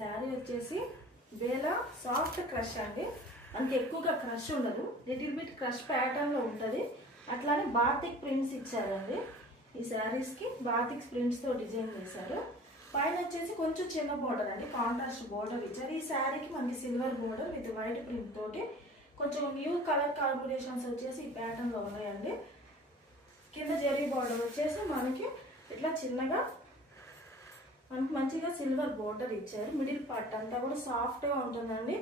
శారీ వచ్చేసి Bela soft crush అండి. మనకి ఎక్కువగా క్రష్ ఉండదు, లిటిల్ బిట్ క్రష్ ప్యాటర్న్ లో ఉంటుంది. అట్లానే బాతిక్ ప్రింట్స్ ఇచ్చారండి. ఈ శారీస్కి బాతిక్ ప్రింట్స్ తో డిజైన్ చేశారు. పైన వచ్చేసి కొంచెం చిన్న బోర్డర్ అండి, కాంట్రాస్ట్ బోర్డర్ ఇచ్చారు. ఈ శారీకి మనకి silver border with white print తోటి కొంచెం న్యూ కలర్ కాంబినేషన్స్ వచ్చేసి ఈ ప్యాటర్న్ లో ఉన్నాయండి. కింద జెరీ బోర్డర్ వచ్చేసి మనకి ఇట్లా చిన్నగా మనకి మంచిగా సిల్వర్ బోర్డర్ ఇచ్చారు. మిడిల్ పార్ట్ అంతా కూడా సాఫ్ట్ గా ఉంటుందండి,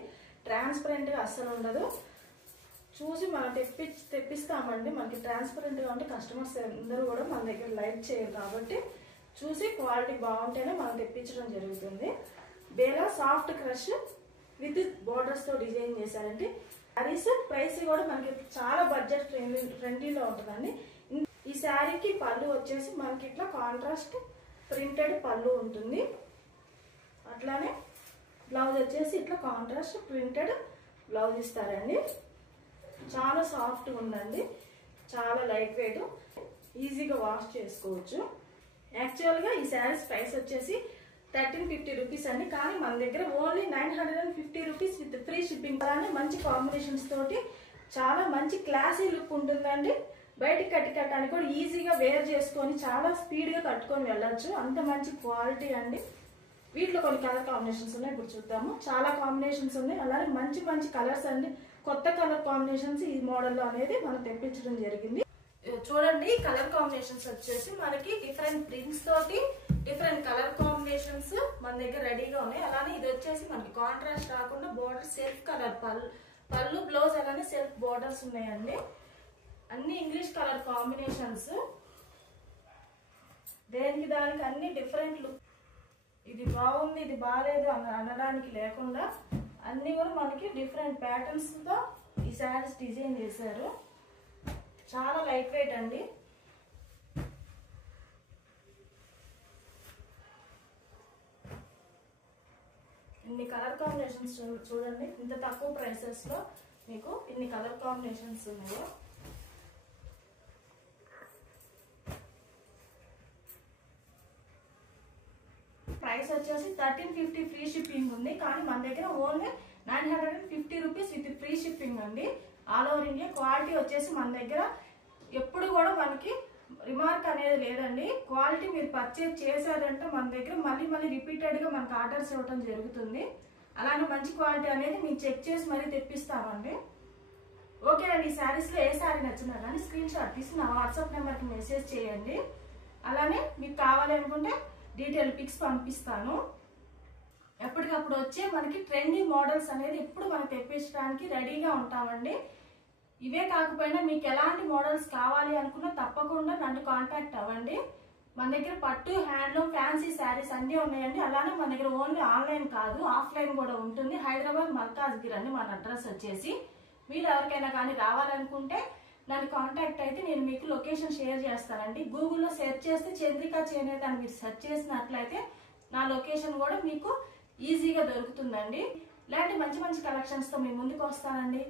ట్రాన్స్పరెంట్ గా అస్సలు ఉండదు. చూసి మనం తెప్పిస్తామండి. మనకి ట్రాన్స్పరెంట్ గా ఉంటే కస్టమర్స్ అందరూ కూడా మన దగ్గర లైక్ చేయరు కాబట్టి చూసి క్వాలిటీ బాగుంటేనే మనం తెప్పించడం జరుగుతుంది. Bela soft crush with borders తో డిజైన్ చేశారండి. శారీస్ ప్రైస్ కూడా మనకి చాలా బడ్జెట్ ఫ్రెండ్లీలో ఉంటుందండి. ఈ శారీకి పళ్ళు వచ్చేసి మనకి ఇట్లా కాంట్రాస్ట్ ప్రింటెడ్ పళ్ళు ఉంటుంది. అట్లానే బ్లౌజ్ వచ్చేసి ఇట్లా కాంట్రాస్ట్ ప్రింటెడ్ బ్లౌజ్ ఇస్తారండి. చాలా సాఫ్ట్ ఉందండి, చాలా లైట్ వెయిట్, ఈజీగా వాష్ చేసుకోవచ్చు. యాక్చువల్గా ఈ శారీస్ ప్రైస్ వచ్చేసి 1350 రూపీస్ అండి. కానీ మన దగ్గర only 950 rupees with free shipping. అలానే మంచి కాంబినేషన్స్ తోటి చాలా మంచి క్లాసీ లుక్ ఉంటుందండి. బయటికి కట్టడానికి కూడా ఈజీగా వేర్ చేసుకొని చాలా స్పీడ్గా కట్టుకొని వెళ్ళొచ్చు, అంత మంచి క్వాలిటీ అండి. వీటిలో కొన్ని కలర్ కాంబినేషన్స్ ఉన్నాయి, ఇప్పుడు చూద్దాము. చాలా కాంబినేషన్స్ ఉన్నాయి, అలానే మంచి మంచి కలర్స్ అండి. కొత్త కలర్ కాంబినేషన్స్ ఈ మోడల్లో అనేది మనం తెప్పించడం జరిగింది. చూడండి, కలర్ కాంబినేషన్స్ వచ్చేసి మనకి డిఫరెంట్ ప్రింట్స్ తోటి డిఫరెంట్ కలర్ కాంబినేషన్స్ మన దగ్గర రెడీగా ఉన్నాయి. అలానే ఇది వచ్చేసి మనకి కాంట్రాస్ట్ రాకుండా బోర్డర్ సెల్ఫ్ కలర్ పళ్ళు బ్లౌజ్ అలానే సెల్ఫ్ బోర్డర్స్ ఉన్నాయండి. అన్ని ఇంగ్లీష్ కలర్ కాంబినేషన్స్, దేనికి దానికి అన్ని డిఫరెంట్ లుక్. ఇది బాగుంది ఇది బాగాలేదు అనడానికి లేకుండా అన్ని కూడా మనకి డిఫరెంట్ ప్యాటర్న్స్ తో ఈ శారీస్ డిజైన్ చేశారు. చాలా లైట్ వెయిట్ అండి. ఇన్ని కలర్ కాంబినేషన్స్ చూడండి, ఇంత తక్కువ ప్రైసెస్ లో మీకు ఇన్ని కలర్ కాంబినేషన్స్ ఉన్నాయో. ప్రైస్ వచ్చేసి 1350 ఫ్రీ షిప్పింగ్ ఉంది. కానీ మన దగ్గర only 950 rupees with free shipping అండి. All over India. క్వాలిటీ వచ్చేసి మన దగ్గర ఎప్పుడు కూడా మనకి రిమార్క్ అనేది లేదండి. క్వాలిటీ మీరు పర్చేజ్ చేశారంటే మన దగ్గర మళ్ళీ మళ్ళీ రిపీటెడ్ గా మనకు ఆర్డర్స్ ఇవ్వడం జరుగుతుంది. అలానే మంచి క్వాలిటీ అనేది మేము చెక్ చేసి మరీ తెప్పిస్తామండి. ఓకేనండి, ఈ శారీస్ లో ఏ శారీ నచ్చినా కానీ స్క్రీన్ షాట్ తీసి నా వాట్సాప్ నెంబర్ కి మెసేజ్ చేయండి. అలానే మీకు కావాలి అనుకుంటే డీటెయిల్ పిక్స్ పంపిస్తాను. ఎప్పటికప్పుడు వచ్చే మనకి ట్రెండింగ్ మోడల్స్ అనేది ఎప్పుడు మనం తెప్పించడానికి రెడీగా ఉంటామండి. ఇవే కాకపోయినా మీకు ఎలాంటి మోడల్స్ కావాలి అనుకున్నా తప్పకుండా నన్ను కాంటాక్ట్ అవ్వండి. మన దగ్గర పట్టు, హ్యాండ్లూమ్, ఫ్యాన్సీ శారీస్ అన్నీ ఉన్నాయండి. అలానే మన దగ్గర ఓన్లీ ఆన్లైన్ కాదు ఆఫ్లైన్ కూడా ఉంటుంది. హైదరాబాద్ మల్కాజ్గిరి అండి మన అడ్రస్ వచ్చేసి. మీరు ఎవరికైనా కానీ రావాలనుకుంటే నన్ను కాంటాక్ట్ అయితే నేను మీకు లొకేషన్ షేర్ చేస్తానండి. గూగుల్లో సెర్చ్ చేస్తే చంద్రిక చేనేత అని మీరు సెర్చ్ చేసినట్లయితే నా లొకేషన్ కూడా మీకు ఈజీగా దొరుకుతుందండి. ఇలాంటి మంచి మంచి కలెక్షన్స్తో మీ ముందుకు వస్తానండి.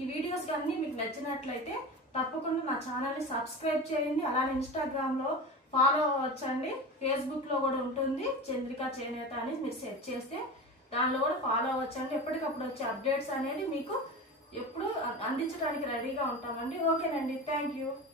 ఈ వీడియోస్ అన్నీ మీకు నచ్చినట్లయితే తప్పకుండా నా ఛానల్ని సబ్స్క్రైబ్ చేయండి. అలానే ఇన్స్టాగ్రామ్లో ఫాలో అవ్వచ్చండి. ఫేస్బుక్లో కూడా ఉంటుంది చంద్రిక చేనేత అని మీరు సెర్చ్ చేస్తే దానిలో కూడా ఫాలో అవ్వచ్చండి. ఎప్పటికప్పుడు వచ్చే అప్డేట్స్ అనేది మీకు ఎప్పుడు అందించడానికి రెడీగా ఉంటామండి. ఓకేనండి, థ్యాంక్ యూ.